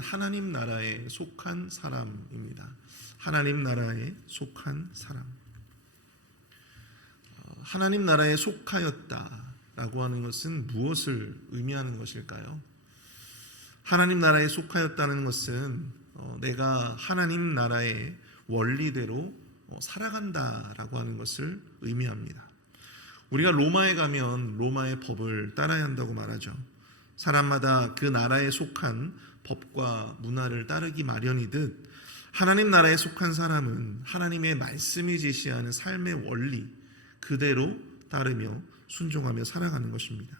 하나님 나라에 속한 사람입니다. 하나님 나라에 속한 사람. 하나님 나라에 속하였다라고 하는 것은 무엇을 의미하는 것일까요? 하나님 나라에 속하였다는 것은 내가 하나님 나라의 원리대로 살아간다라고 하는 것을 의미합니다. 우리가 로마에 가면 로마의 법을 따라야 한다고 말하죠. 사람마다 그 나라에 속한 법과 문화를 따르기 마련이듯 하나님 나라에 속한 사람은 하나님의 말씀이 제시하는 삶의 원리 그대로 따르며 순종하며 살아가는 것입니다.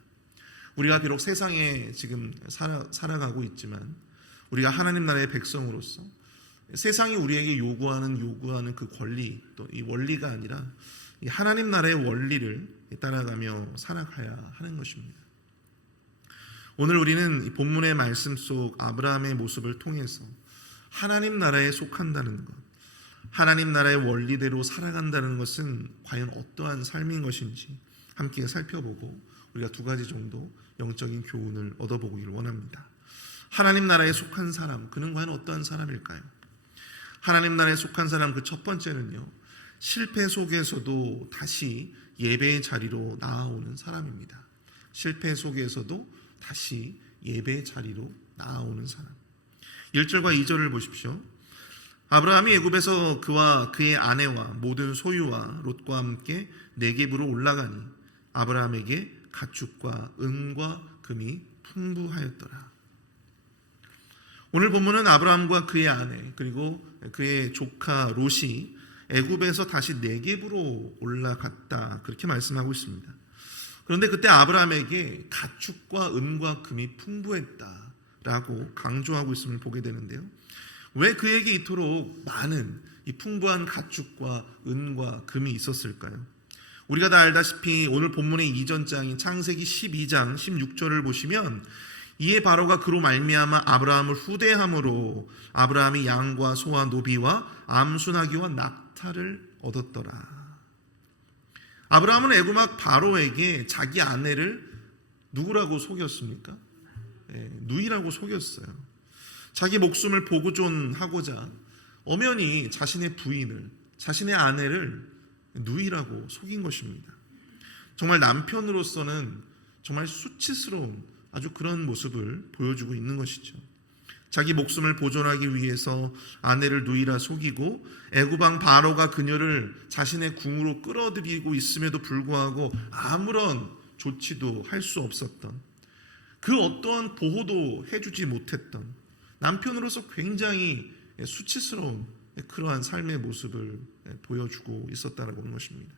우리가 비록 세상에 지금 살아가고 있지만 우리가 하나님 나라의 백성으로서 세상이 우리에게 요구하는 그 권리 또 이 원리가 아니라 이 하나님 나라의 원리를 따라가며 살아가야 하는 것입니다. 오늘 우리는 이 본문의 말씀 속 아브라함의 모습을 통해서 하나님 나라에 속한다는 것, 하나님 나라의 원리대로 살아간다는 것은 과연 어떠한 삶인 것인지 함께 살펴보고 우리가 두 가지 정도 영적인 교훈을 얻어보기를 원합니다. 하나님 나라에 속한 사람, 그는 과연 어떠한 사람일까요? 하나님 나라에 속한 사람 그 첫 번째는요, 실패 속에서도 다시 예배의 자리로 나아오는 사람입니다. 실패 속에서도 다시 예배의 자리로 나아오는 사람. 1절과 2절을 보십시오. 아브라함이 애굽에서 그와 그의 아내와 모든 소유와 롯과 함께 네겝으로 올라가니 아브라함에게 가축과 은과 금이 풍부하였더라. 오늘 본문은 아브라함과 그의 아내 그리고 그의 조카 롯이 애굽에서 다시 네겝으로 올라갔다 그렇게 말씀하고 있습니다. 그런데 그때 아브라함에게 가축과 은과 금이 풍부했다라고 강조하고 있음을 보게 되는데요. 왜 그에게 이토록 많은 이 풍부한 가축과 은과 금이 있었을까요? 우리가 다 알다시피 오늘 본문의 이전 장인 창세기 12장 16절을 보시면 이에 바로가 그로 말미암아 아브라함을 후대함으로 아브라함이 양과 소와 노비와 암순아기와 낙타를 얻었더라. 아브라함은 애굽 왕 바로에게 자기 아내를 누구라고 속였습니까? 누이라고 속였어요. 자기 목숨을 보존하고자 엄연히 자신의 부인을, 자신의 아내를 누이라고 속인 것입니다. 정말 남편으로서는 정말 수치스러운 아주 그런 모습을 보여주고 있는 것이죠. 자기 목숨을 보존하기 위해서 아내를 누이라 속이고 애굽 왕 바로가 그녀를 자신의 궁으로 끌어들이고 있음에도 불구하고 아무런 조치도 할 수 없었던, 그 어떠한 보호도 해주지 못했던 남편으로서 굉장히 수치스러운 그러한 삶의 모습을 보여주고 있었다라고 하는 것입니다.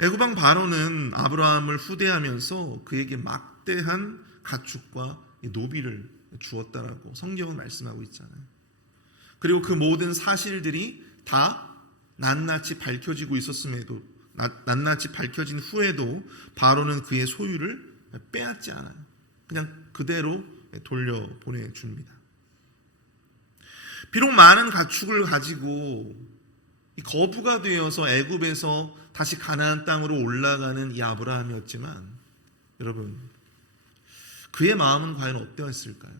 애굽 왕 바로는 아브라함을 후대하면서 그에게 막대한 가축과 노비를 주었다라고 성경은 말씀하고 있잖아요. 그리고 그 모든 사실들이 다 낱낱이 밝혀지고 있었음에도, 낱낱이 밝혀진 후에도 바로는 그의 소유를 빼앗지 않아요. 그냥 그대로 돌려보내줍니다. 비록 많은 가축을 가지고 거부가 되어서 애굽에서 다시 가나안 땅으로 올라가는 이 아브라함이었지만 여러분, 그의 마음은 과연 어떠했을까요?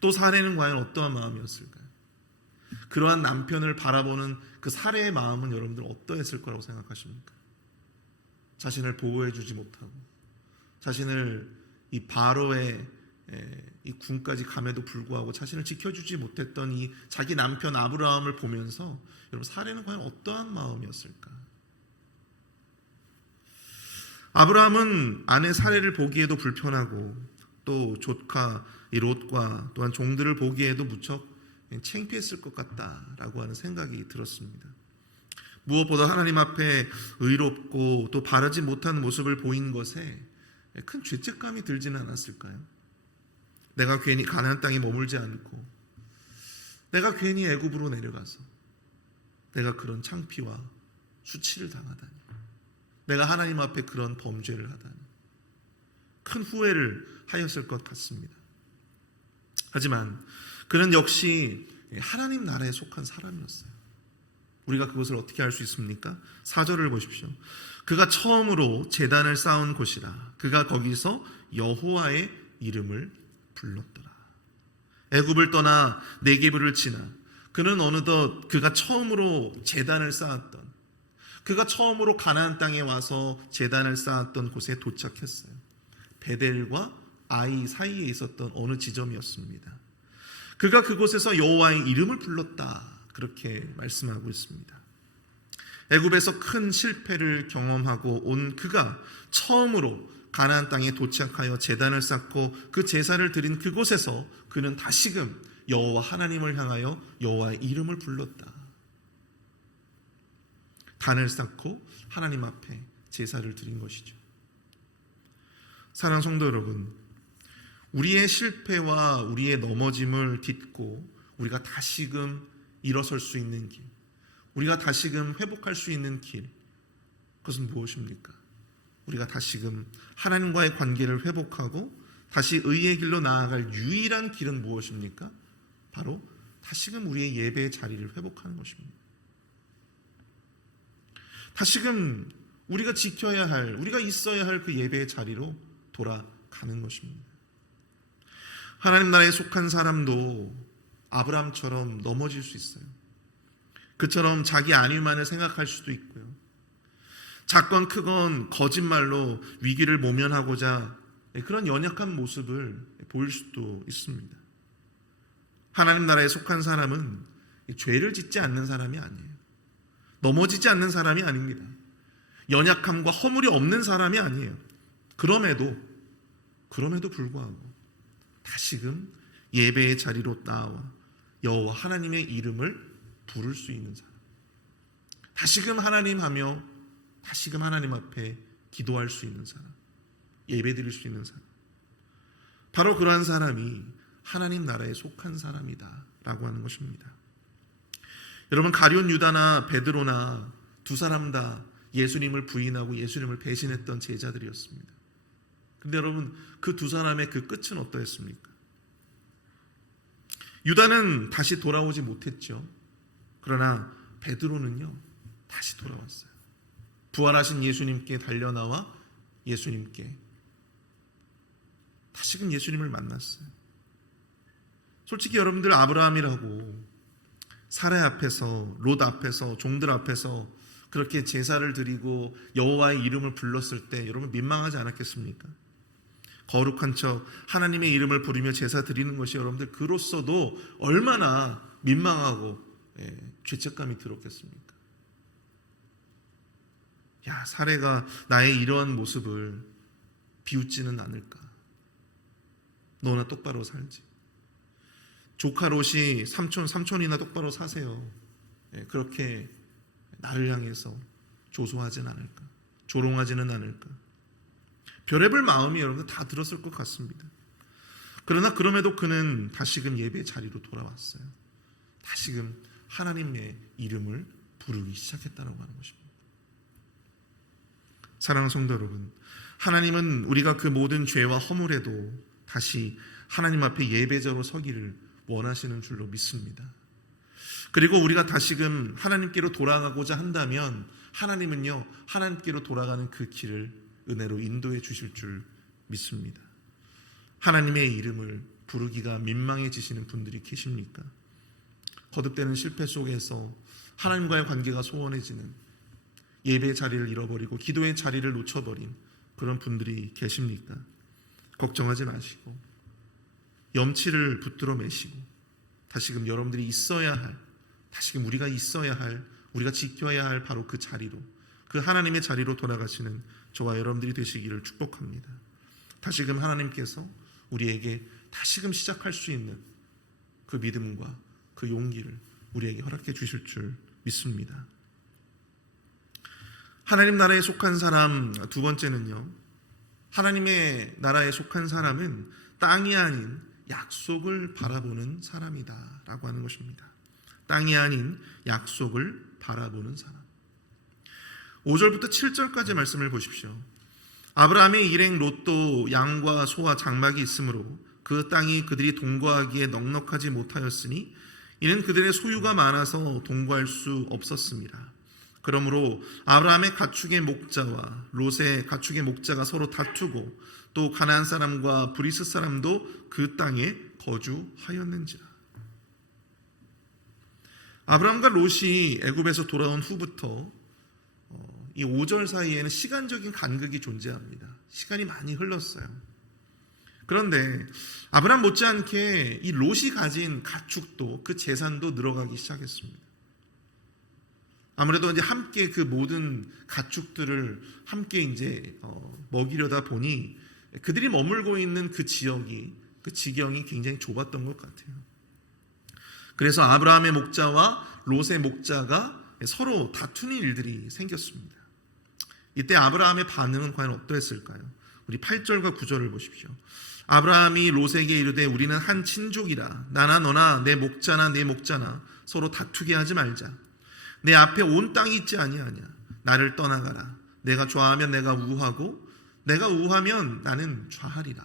또 사례는 과연 어떠한 마음이었을까요? 그러한 남편을 바라보는 그 사례의 마음은 여러분들 어떠했을 거라고 생각하십니까? 자신을 보호해주지 못하고 자신을 이 바로의 이 군까지 감에도 불구하고 자신을 지켜주지 못했던 이 자기 남편 아브라함을 보면서 여러분, 사례는 과연 어떠한 마음이었을까? 아브라함은 아내 사례를 보기에도 불편하고 또 조카 이 롯과 또한 종들을 보기에도 무척 창피했을 것 같다라고 하는 생각이 들었습니다. 무엇보다 하나님 앞에 의롭고 또 바르지 못한 모습을 보인 것에 큰 죄책감이 들지는 않았을까요? 내가 괜히 가나안 땅에 머물지 않고 내가 괜히 애굽으로 내려가서 내가 그런 창피와 수치를 당하다니, 내가 하나님 앞에 그런 범죄를 하다니 큰 후회를 하였을 것 같습니다. 하지만 그는 역시 하나님 나라에 속한 사람이었어요. 우리가 그것을 어떻게 알 수 있습니까? 4절을 보십시오. 그가 처음으로 제단을 쌓은 곳이라. 그가 거기서 여호와의 이름을 불렀더라. 애굽을 떠나 네게브를 지나 그는 어느덧 그가 처음으로 제단을 쌓았던, 그가 처음으로 가나안 땅에 와서 제단을 쌓았던 곳에 도착했어요. 베델과 아이 사이에 있었던 어느 지점이었습니다. 그가 그곳에서 여호와의 이름을 불렀다, 그렇게 말씀하고 있습니다. 애굽에서 큰 실패를 경험하고 온 그가 처음으로 가나안 땅에 도착하여 제단을 쌓고 그 제사를 드린 그곳에서 그는 다시금 여호와 하나님을 향하여 여호와의 이름을 불렀다. 단을 쌓고 하나님 앞에 제사를 드린 것이죠. 사랑하는 성도 여러분, 우리의 실패와 우리의 넘어짐을 딛고 우리가 다시금 일어설 수 있는 길, 우리가 다시금 회복할 수 있는 길, 그것은 무엇입니까? 우리가 다시금 하나님과의 관계를 회복하고 다시 의의 길로 나아갈 유일한 길은 무엇입니까? 바로 다시금 우리의 예배의 자리를 회복하는 것입니다. 다시금 우리가 지켜야 할, 우리가 있어야 할 그 예배의 자리로 돌아가는 것입니다. 하나님 나라에 속한 사람도 아브라함처럼 넘어질 수 있어요. 그처럼 자기 안위만을 생각할 수도 있고요. 작건 크건 거짓말로 위기를 모면하고자 그런 연약한 모습을 보일 수도 있습니다. 하나님 나라에 속한 사람은 죄를 짓지 않는 사람이 아니에요. 넘어지지 않는 사람이 아닙니다. 연약함과 허물이 없는 사람이 아니에요. 그럼에도 불구하고 다시금 예배의 자리로 나와 여호와 하나님의 이름을 부를 수 있는 사람, 다시금 하나님 하며 다시금 하나님 앞에 기도할 수 있는 사람, 예배 드릴 수 있는 사람, 바로 그러한 사람이 하나님 나라에 속한 사람이다 라고 하는 것입니다. 여러분, 가룟 유다나 베드로나 두 사람 다 예수님을 부인하고 예수님을 배신했던 제자들이었습니다. 근데 여러분, 그 두 사람의 그 끝은 어떠했습니까? 유다는 다시 돌아오지 못했죠. 그러나 베드로는요, 다시 돌아왔어요. 부활하신 예수님께 달려나와 예수님께 다시금 예수님을 만났어요. 솔직히 여러분들, 아브라함이라고 사rai 앞에서, 롯 앞에서, 종들 앞에서 그렇게 제사를 드리고 여호와의 이름을 불렀을 때 여러분 민망하지 않았겠습니까? 거룩한 척 하나님의 이름을 부르며 제사 드리는 것이 여러분들 그로서도 얼마나 민망하고 죄책감이 들었겠습니까? 야, 사례가 나의 이러한 모습을 비웃지는 않을까? 너나 똑바로 살지. 조카 롯이 삼촌이나 똑바로 사세요. 그렇게 나를 향해서 조소하진 않을까? 조롱하지는 않을까? 별의별 마음이 여러분들 다 들었을 것 같습니다. 그러나 그럼에도 그는 다시금 예배의 자리로 돌아왔어요. 다시금 하나님의 이름을 부르기 시작했다고 하는 것입니다. 사랑하는 성도 여러분, 하나님은 우리가 그 모든 죄와 허물에도 다시 하나님 앞에 예배자로 서기를 원하시는 줄로 믿습니다. 그리고 우리가 다시금 하나님께로 돌아가고자 한다면 하나님은요, 하나님께로 돌아가는 그 길을 은혜로 인도해 주실 줄 믿습니다. 하나님의 이름을 부르기가 민망해지시는 분들이 계십니까? 거듭되는 실패 속에서 하나님과의 관계가 소원해지는, 예배의 자리를 잃어버리고 기도의 자리를 놓쳐버린 그런 분들이 계십니까? 걱정하지 마시고 염치를 붙들어 매시고 다시금 여러분들이 있어야 할, 다시금 우리가 있어야 할, 우리가 지켜야 할 바로 그 자리로, 그 하나님의 자리로 돌아가시는 저와 여러분들이 되시기를 축복합니다. 다시금 하나님께서 우리에게 다시금 시작할 수 있는 그 믿음과 그 용기를 우리에게 허락해 주실 줄 믿습니다. 하나님 나라에 속한 사람 두 번째는요, 하나님의 나라에 속한 사람은 땅이 아닌 약속을 바라보는 사람이다 라고 하는 것입니다. 땅이 아닌 약속을 바라보는 사람. 5절부터 7절까지 말씀을 보십시오. 아브라함의 일행 롯도 양과 소와 장막이 있으므로 그 땅이 그들이 동거하기에 넉넉하지 못하였으니 이는 그들의 소유가 많아서 동거할 수 없었습니다. 그러므로 아브라함의 가축의 목자와 롯의 가축의 목자가 서로 다투고 또 가나안 사람과 브리스 사람도 그 땅에 거주하였는지라. 아브라함과 롯이 애굽에서 돌아온 후부터 이 5절 사이에는 시간적인 간극이 존재합니다. 시간이 많이 흘렀어요. 그런데 아브라함 못지않게 이 롯이 가진 가축도 그 재산도 늘어가기 시작했습니다. 아무래도 이제 함께 그 모든 가축들을 함께 이제 먹이려다 보니 그들이 머물고 있는 그 지역이, 그 지경이 굉장히 좁았던 것 같아요. 그래서 아브라함의 목자와 롯의 목자가 서로 다투는 일들이 생겼습니다. 이때 아브라함의 반응은 과연 어떠했을까요? 우리 8절과 9절을 보십시오. 아브라함이 롯에게 이르되 우리는 한 친족이라 나나 너나 내 목자나 내 목자나 서로 다투게 하지 말자. 내 앞에 온 땅이 있지 아니하냐. 나를 떠나가라. 내가 좌하면 내가 우하고 내가 우하면 나는 좌하리라.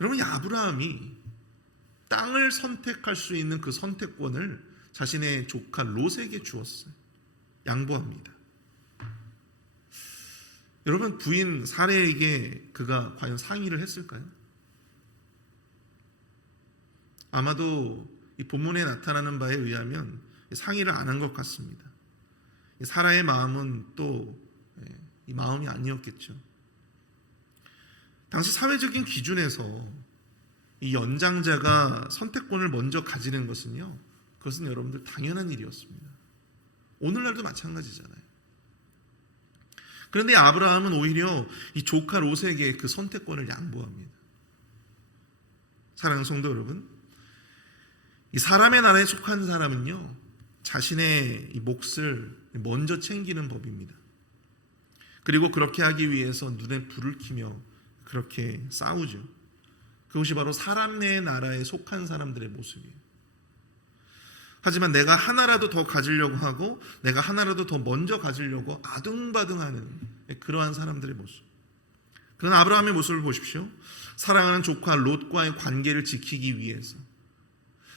여러분, 이 아브라함이 땅을 선택할 수 있는 그 선택권을 자신의 조카 롯에게 주었어요. 양보합니다. 여러분, 부인 사레에게 그가 과연 상의를 했을까요? 아마도 이 본문에 나타나는 바에 의하면 상의를 안 한 것 같습니다. 사라의 마음은 또 이 마음이 아니었겠죠. 당시 사회적인 기준에서 이 연장자가 선택권을 먼저 가지는 것은요, 그것은 여러분들 당연한 일이었습니다. 오늘날도 마찬가지잖아요. 그런데 아브라함은 오히려 이 조카 롯에게 그 선택권을 양보합니다. 사랑하는 성도 여러분, 이 사람의 나라에 속한 사람은요, 자신의 이 몫을 먼저 챙기는 법입니다. 그리고 그렇게 하기 위해서 눈에 불을 켜며 그렇게 싸우죠. 그것이 바로 사람의 나라에 속한 사람들의 모습이에요. 하지만 내가 하나라도 더 가지려고 하고 내가 하나라도 더 먼저 가지려고 아등바등하는 그러한 사람들의 모습. 그런 아브라함의 모습을 보십시오. 사랑하는 조카 롯과의 관계를 지키기 위해서,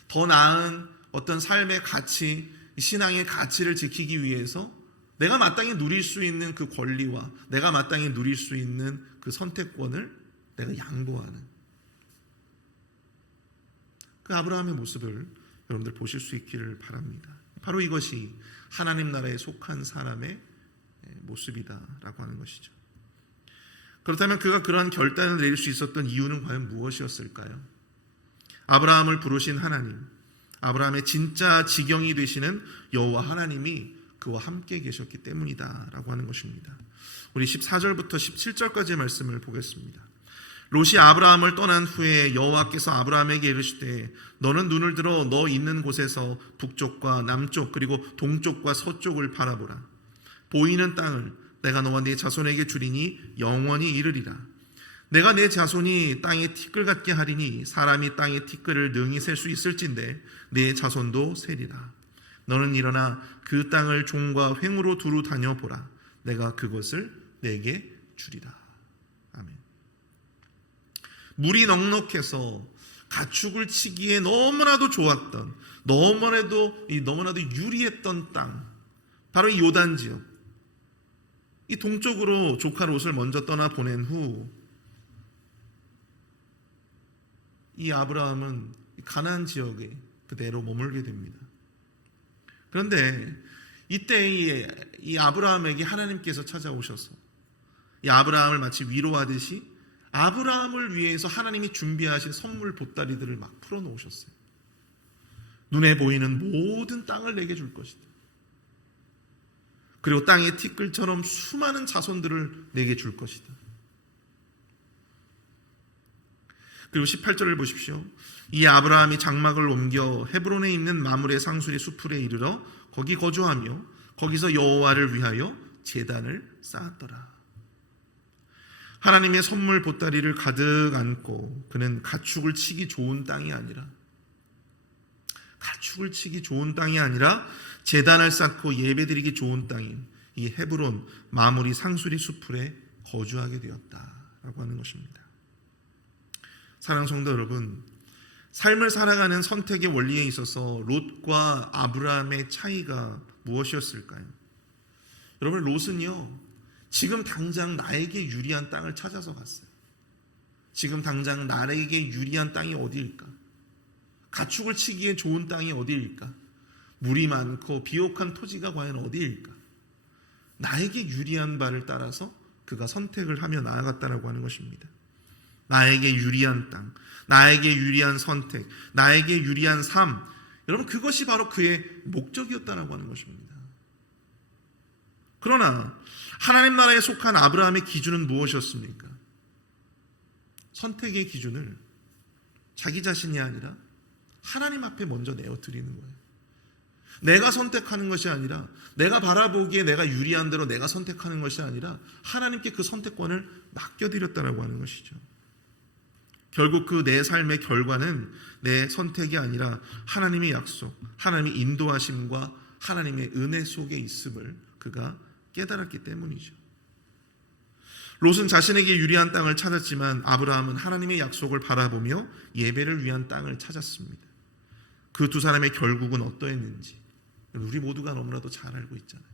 더 나은 어떤 삶의 가치, 신앙의 가치를 지키기 위해서 내가 마땅히 누릴 수 있는 그 권리와 내가 마땅히 누릴 수 있는 그 선택권을 내가 양보하는 그 아브라함의 모습을 여러분들 보실 수 있기를 바랍니다. 바로 이것이 하나님 나라에 속한 사람의 모습이다라고 하는 것이죠. 그렇다면 그가 그러한 결단을 내릴 수 있었던 이유는 과연 무엇이었을까요? 아브라함을 부르신 하나님, 아브라함의 진짜 지경이 되시는 여호와 하나님이 그와 함께 계셨기 때문이다라고 하는 것입니다. 우리 14절부터 17절까지의 말씀을 보겠습니다. 롯이 아브라함을 떠난 후에 여호와께서 아브라함에게 이르시되 너는 눈을 들어 너 있는 곳에서 북쪽과 남쪽 그리고 동쪽과 서쪽을 바라보라. 보이는 땅을 내가 너와 네 자손에게 주리니 영원히 이르리라. 내가 내 자손이 땅의 티끌 같게 하리니 사람이 땅의 티끌을 능히 셀 수 있을진데 내 자손도 세리라. 너는 일어나 그 땅을 종과 횡으로 두루 다녀보라. 내가 그것을 내게 주리라. 아멘. 물이 넉넉해서 가축을 치기에 너무나도 좋았던, 너무나도 유리했던 땅, 바로 이 요단 지역. 이 동쪽으로 조카 롯을 먼저 떠나 보낸 후 이 아브라함은 가나안 지역에 그대로 머물게 됩니다. 그런데 이때 이 아브라함에게 하나님께서 찾아오셔서 이 아브라함을 마치 위로하듯이 아브라함을 위해서 하나님이 준비하신 선물 보따리들을 막 풀어놓으셨어요. 눈에 보이는 모든 땅을 내게 줄 것이다. 그리고 땅의 티끌처럼 수많은 자손들을 내게 줄 것이다. 그리고 18절을 보십시오. 이 아브라함이 장막을 옮겨 헤브론에 있는 마므레 상수리 수풀에 이르러 거기 거주하며 거기서 여호와를 위하여 제단을 쌓았더라. 하나님의 선물 보따리를 가득 안고 그는 가축을 치기 좋은 땅이 아니라 제단을 쌓고 예배드리기 좋은 땅인 이 헤브론 마므리 상수리 수풀에 거주하게 되었다라고 하는 것입니다. 사랑하는 성도 여러분, 삶을 살아가는 선택의 원리에 있어서 롯과 아브라함의 차이가 무엇이었을까요? 여러분, 롯은요 지금 당장 나에게 유리한 땅을 찾아서 갔어요. 지금 당장 나에게 유리한 땅이 어디일까? 가축을 치기에 좋은 땅이 어디일까? 물이 많고 비옥한 토지가 과연 어디일까? 나에게 유리한 바를 따라서 그가 선택을 하며 나아갔다라고 하는 것입니다. 나에게 유리한 땅, 나에게 유리한 선택, 나에게 유리한 삶, 여러분 그것이 바로 그의 목적이었다라고 하는 것입니다. 그러나 하나님 나라에 속한 아브라함의 기준은 무엇이었습니까? 선택의 기준을 자기 자신이 아니라 하나님 앞에 먼저 내어드리는 거예요. 내가 선택하는 것이 아니라, 내가 바라보기에 내가 유리한 대로 내가 선택하는 것이 아니라 하나님께 그 선택권을 맡겨드렸다라고 하는 것이죠. 결국 그 내 삶의 결과는 내 선택이 아니라 하나님의 약속, 하나님의 인도하심과 하나님의 은혜 속에 있음을 그가 깨달았기 때문이죠. 롯은 자신에게 유리한 땅을 찾았지만 아브라함은 하나님의 약속을 바라보며 예배를 위한 땅을 찾았습니다. 그 두 사람의 결국은 어떠했는지 우리 모두가 너무나도 잘 알고 있잖아요.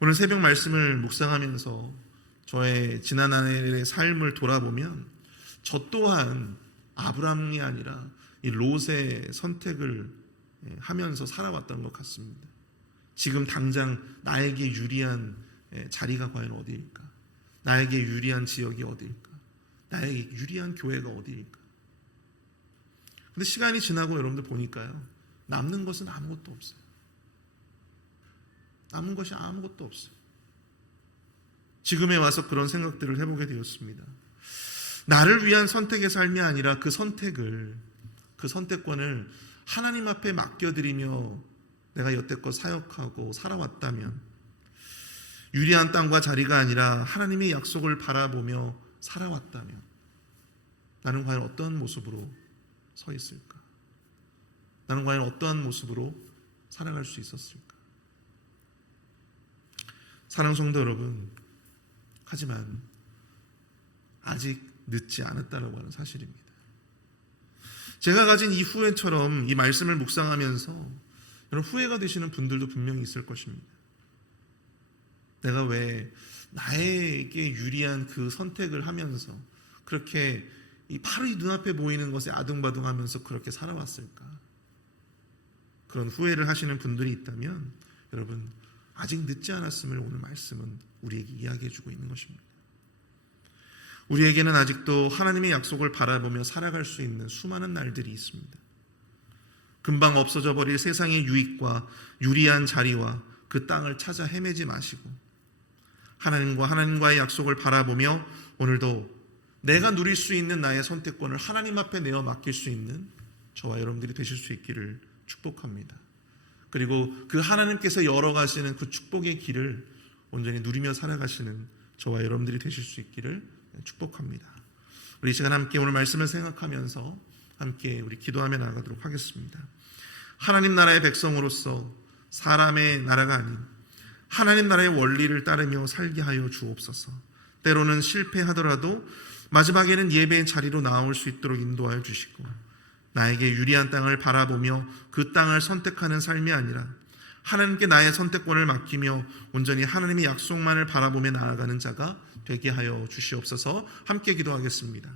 오늘 새벽 말씀을 묵상하면서 저의 지난 한 해의 삶을 돌아보면 저 또한 아브라함이 아니라 이 롯의 선택을 하면서 살아왔던 것 같습니다. 지금 당장 나에게 유리한 자리가 과연 어디일까? 나에게 유리한 지역이 어디일까? 나에게 유리한 교회가 어디일까? 근데 시간이 지나고 여러분들 보니까요, 남는 것은 아무것도 없어요. 남은 것이 아무것도 없어요. 지금에 와서 그런 생각들을 해보게 되었습니다. 나를 위한 선택의 삶이 아니라 그 선택권을 하나님 앞에 맡겨드리며 내가 여태껏 사역하고 살아왔다면, 유리한 땅과 자리가 아니라 하나님의 약속을 바라보며 살아왔다면 나는 과연 어떠한 모습으로 서 있을까? 나는 과연 어떠한 모습으로 살아갈 수 있었을까? 사랑하는 성도 여러분, 하지만 아직 늦지 않았다라고 하는 사실입니다. 제가 가진 이 후회처럼 이 말씀을 묵상하면서 여러분 후회가 되시는 분들도 분명히 있을 것입니다. 내가 왜 나에게 유리한 그 선택을 하면서 그렇게 바로 이 눈앞에 보이는 것에 아둥바둥하면서 그렇게 살아왔을까? 그런 후회를 하시는 분들이 있다면 여러분 아직 늦지 않았음을 오늘 말씀은 우리에게 이야기해주고 있는 것입니다. 우리에게는 아직도 하나님의 약속을 바라보며 살아갈 수 있는 수많은 날들이 있습니다. 금방 없어져 버릴 세상의 유익과 유리한 자리와 그 땅을 찾아 헤매지 마시고 하나님과의 약속을 바라보며 오늘도 내가 누릴 수 있는 나의 선택권을 하나님 앞에 내어 맡길 수 있는 저와 여러분들이 되실 수 있기를 축복합니다. 그리고 그 하나님께서 열어가시는 그 축복의 길을 온전히 누리며 살아가시는 저와 여러분들이 되실 수 있기를 축복합니다. 우리 이 시간 함께 오늘 말씀을 생각하면서 함께 우리 기도하며 나아가도록 하겠습니다. 하나님 나라의 백성으로서 사람의 나라가 아닌 하나님 나라의 원리를 따르며 살게 하여 주옵소서. 때로는 실패하더라도 마지막에는 예배의 자리로 나올 수 있도록 인도하여 주시고 나에게 유리한 땅을 바라보며 그 땅을 선택하는 삶이 아니라 하나님께 나의 선택권을 맡기며 온전히 하나님의 약속만을 바라보며 나아가는 자가 되게 하여 주시옵소서. 함께 기도하겠습니다.